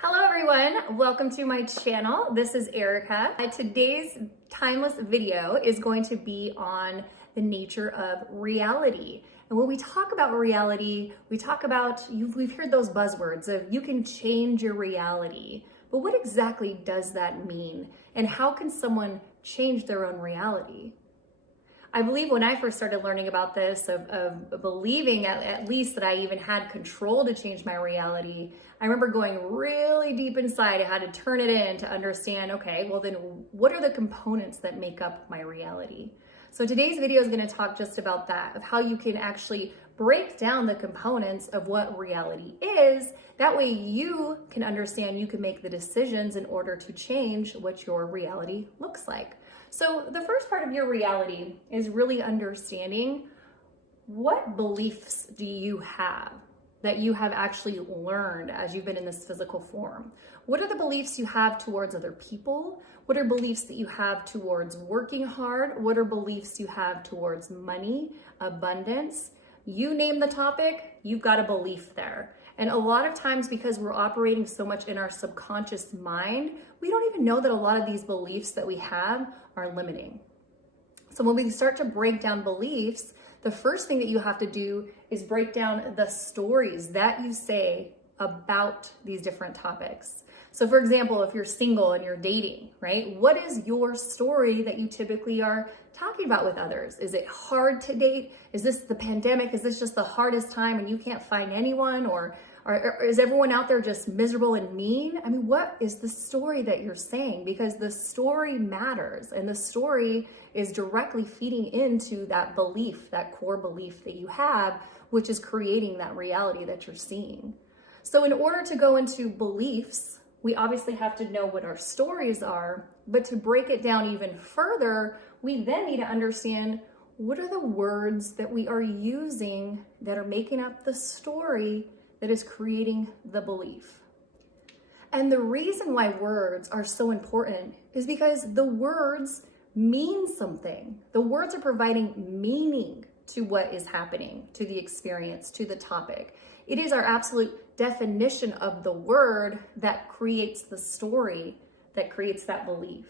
Hello everyone, welcome to my channel. This is Erica. Today's timeless video is going to be on the nature of reality. And when we talk about reality, we talk about, we've heard those buzzwords of you can change your reality. But what exactly does that mean? And how can someone change their own reality? I believe when I first started learning about this, of believing at least that I even had control to change my reality, I remember going really deep inside. I had to turn it in to understand, okay, well then what are the components that make up my reality? So today's video is going to talk just about that, of how you can actually break down the components of what reality is. That way you can understand, you can make the decisions in order to change what your reality looks like. So the first part of your reality is really understanding what beliefs do you have that you have actually learned as you've been in this physical form. What are the beliefs you have towards other people? What are beliefs that you have towards working hard? What are beliefs you have towards money, abundance? You name the topic, you've got a belief there. And a lot of times, because we're operating so much in our subconscious mind, we don't even know that a lot of these beliefs that we have are limiting. So when we start to break down beliefs, the first thing that you have to do is break down the stories that you say about these different topics. So for example, if you're single and you're dating, right? What is your story that you typically are talking about with others? Is it hard to date? Is this the pandemic? Is this just the hardest time and you can't find anyone? Or is everyone out there just miserable and mean? I mean, what is the story that you're saying? Because the story matters, and the story is directly feeding into that belief, that core belief that you have, which is creating that reality that you're seeing. So in order to go into beliefs, we obviously have to know what our stories are, but to break it down even further, we then need to understand what are the words that we are using that are making up the story that is creating the belief. And the reason why words are so important is because the words mean something. The words are providing meaning to what is happening, to the experience, to the topic. It is our absolute definition of the word that creates the story, that creates that belief.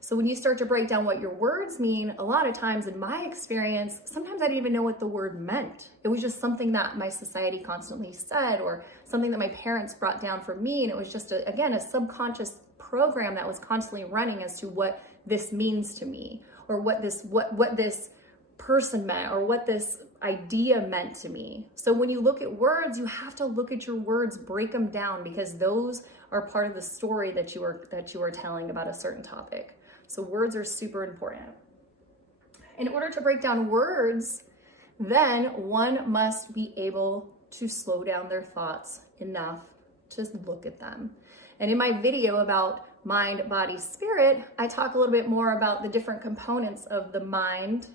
So when you start to break down what your words mean, a lot of times in my experience, sometimes I didn't even know what the word meant. It was just something that my society constantly said, or something that my parents brought down for me. And it was just, again, a subconscious program that was constantly running as to what this means to me, or what this person meant, or what this idea meant to me. So when you look at words, you have to look at your words, break them down, because those are part of the story that you are telling about a certain topic. So words are super important. In order to break down words, then one must be able to slow down their thoughts enough to look at them. And in my video about mind, body, spirit, I talk a little bit more about the different components of the mind,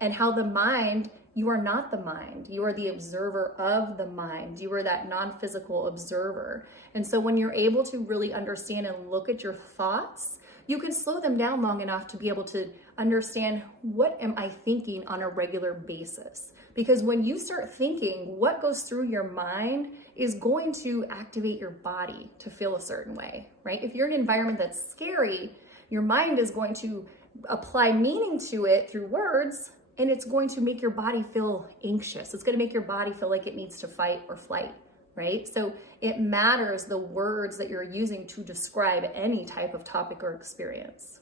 and how the mind, you are not the mind. You are the observer of the mind. You are that non-physical observer. And so when you're able to really understand and look at your thoughts, you can slow them down long enough to be able to understand, what am I thinking on a regular basis? Because when you start thinking, what goes through your mind is going to activate your body to feel a certain way, right? If you're in an environment that's scary, your mind is going to apply meaning to it through words, and it's going to make your body feel anxious. It's going to make your body feel like it needs to fight or flight, right? So it matters the words that you're using to describe any type of topic or experience.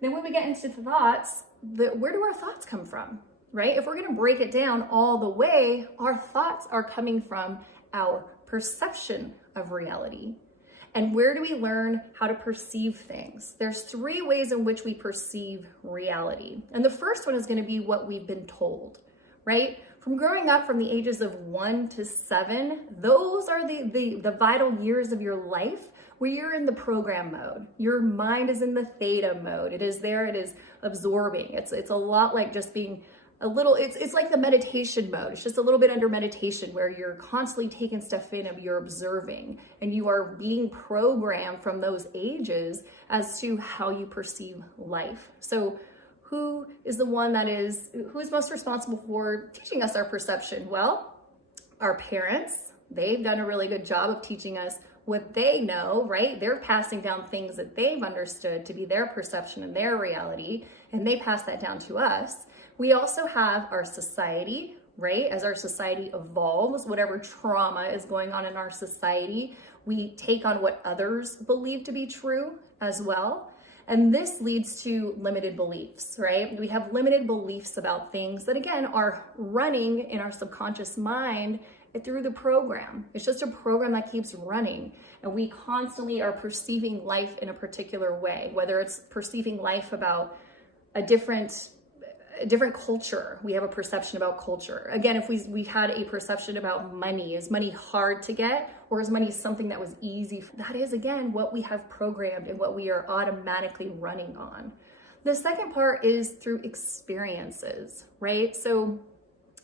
Then when we get into thoughts, where do our thoughts come from, right? If we're going to break it down all the way, our thoughts are coming from our perception of reality. And where do we learn how to perceive things? There's 3 ways in which we perceive reality. And the first one is going to be what we've been told, right? From growing up from the ages of 1 to 7, those are the vital years of your life where you're in the program mode. Your mind is in the theta mode. It is there, it is absorbing. It's a lot like just being a little, it's like the meditation mode. It's just a little bit under meditation, where you're constantly taking stuff in and you're observing, and you are being programmed from those ages as to how you perceive life. So who is most responsible for teaching us our perception? Well, Our parents, they've done a really good job of teaching us what they know, right? They're passing down things that they've understood to be their perception and their reality, and they pass that down to us. We also have our society, right? As our society evolves, whatever trauma is going on in our society, we take on what others believe to be true as well. And this leads to limited beliefs, right? We have limited beliefs about things that, again, are running in our subconscious mind through the program. It's just a program that keeps running. And we constantly are perceiving life in a particular way, whether it's perceiving life about a different culture. We have a perception about culture. Again, if we had a perception about money, is money hard to get, or is money something that was easy? That is, again, what we have programmed and what we are automatically running on. The second part is through experiences, right? So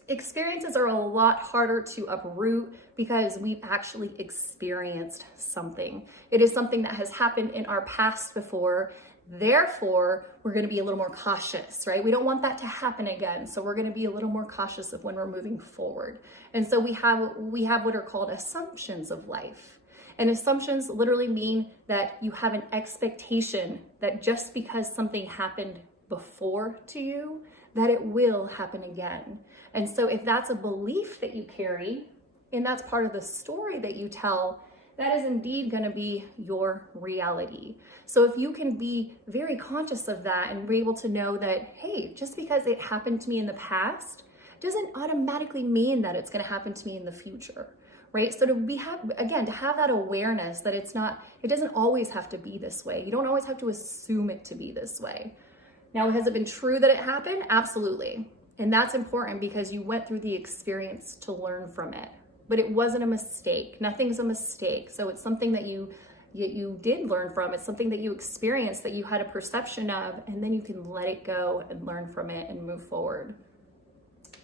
experiences are a lot harder to uproot because we've actually experienced something. It is something that has happened in our past before. Therefore, we're going to be a little more cautious, right? We don't want that to happen again. So we're going to be a little more cautious of when we're moving forward. And so we have what are called assumptions of life. And assumptions literally mean that you have an expectation that just because something happened before to you, that it will happen again. And so if that's a belief that you carry, and that's part of the story that you tell, that is indeed going to be your reality. So if you can be very conscious of that and be able to know that, hey, just because it happened to me in the past doesn't automatically mean that it's going to happen to me in the future, right? So to have that awareness that it doesn't always have to be this way. You don't always have to assume it to be this way. Now, has it been true that it happened? Absolutely. And that's important because you went through the experience to learn from it. But it wasn't a mistake. Nothing's a mistake. So it's something that you did learn from. It's something that you experienced, that you had a perception of, and then you can let it go and learn from it and move forward.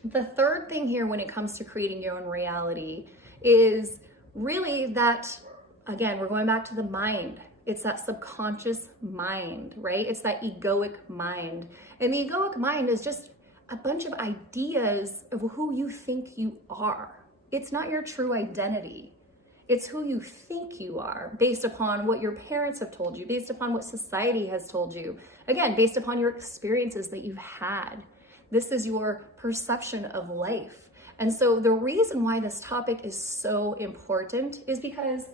The third thing here when it comes to creating your own reality is really that, again, we're going back to the mind. It's that subconscious mind, right? It's that egoic mind. And the egoic mind is just a bunch of ideas of who you think you are. It's not your true identity. It's who you think you are based upon what your parents have told you, based upon what society has told you. Again, based upon your experiences that you've had. This is your perception of life. And so the reason why this topic is so important is because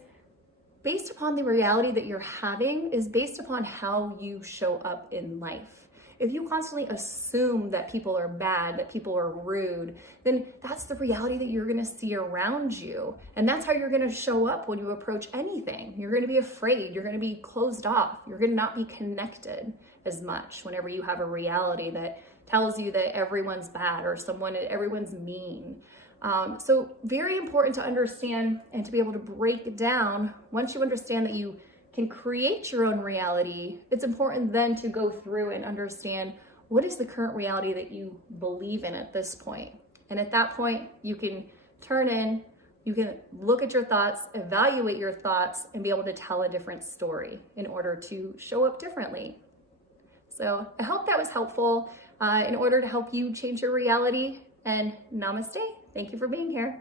based upon the reality that you're having is based upon how you show up in life. If you constantly assume that people are bad, that people are rude, then that's the reality that you're going to see around you. And that's how you're going to show up when you approach anything. You're going to be afraid. You're going to be closed off. You're going to not be connected as much whenever you have a reality that tells you that everyone's bad or everyone's mean. So very important to understand and to be able to break it down. Once you understand that you can create your own reality, it's important then to go through and understand what is the current reality that you believe in at this point. And at that point, you can turn in, you can look at your thoughts, evaluate your thoughts, and be able to tell a different story in order to show up differently. So I hope that was helpful in order to help you change your reality. And namaste. Thank you for being here.